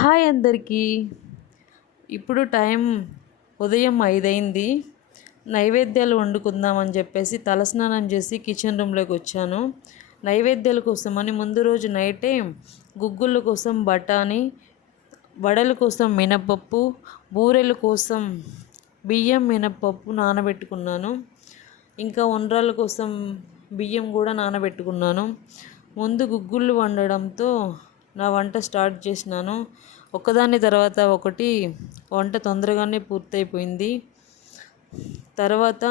Hi అందరికీ. ఇప్పుడు time ఉదయం ఐదైంది. నైవేద్యాలు వండుకుందామని చెప్పేసి తలస్నానం చేసి కిచెన్ రూమ్లోకి వచ్చాను. నైవేద్యాల కోసమని ముందు రోజు నైటే గుగ్గుల కోసం బఠానీ వడల కోసం మినపప్పు బూరెల కోసం బియ్యం మినపప్పు నానబెట్టుకున్నాను. ఇంకా ఉండ్రాల కోసం బియ్యం కూడా నానబెట్టుకున్నాను. ముందు గుగ్గుళ్ళు వండడంతో నా వంట స్టార్ట్ చేసినాను. ఒకదాని తర్వాత ఒకటి వంట తొందరగానే పూర్తయిపోయింది. తర్వాత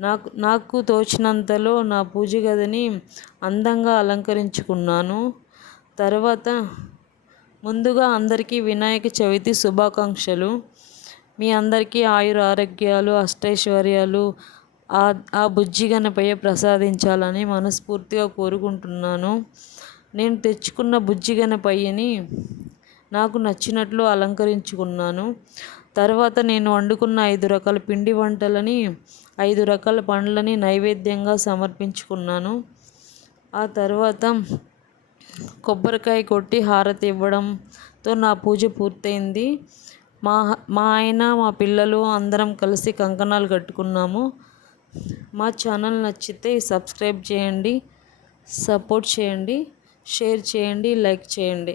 నాకు నాకు తోచినంతలో నా పూజ గదిని అందంగా అలంకరించుకున్నాను. తర్వాత ముందుగా అందరికీ వినాయక చవితి శుభాకాంక్షలు. మీ అందరికీ ఆయుర ఆరోగ్యాలు అష్టైశ్వర్యాలు ఆ బుజ్జి గణపయ్య ప్రసాదించాలని మనస్ఫూర్తిగా కోరుకుంటున్నాను. నేను తెచ్చుకున్న బుజ్జిగన పయ్యని నాకు నచ్చినట్లు అలంకరించుకున్నాను. తర్వాత నేను వండుకున్న ఐదు రకాల పిండి వంటలని ఐదు రకాల పండ్లని నైవేద్యంగా సమర్పించుకున్నాను. ఆ తర్వాత కొబ్బరికాయ కొట్టి హారతి ఇవ్వడంతో నా పూజ పూర్తయింది. మా మా ఆయన మా పిల్లలు అందరం కలిసి కంకణాలు కట్టుకున్నాము. మా ఛానల్ నచ్చితే సబ్స్క్రైబ్ చేయండి సపోర్ట్ చేయండి. షేర్ చేయండి లైక్ చేయండి.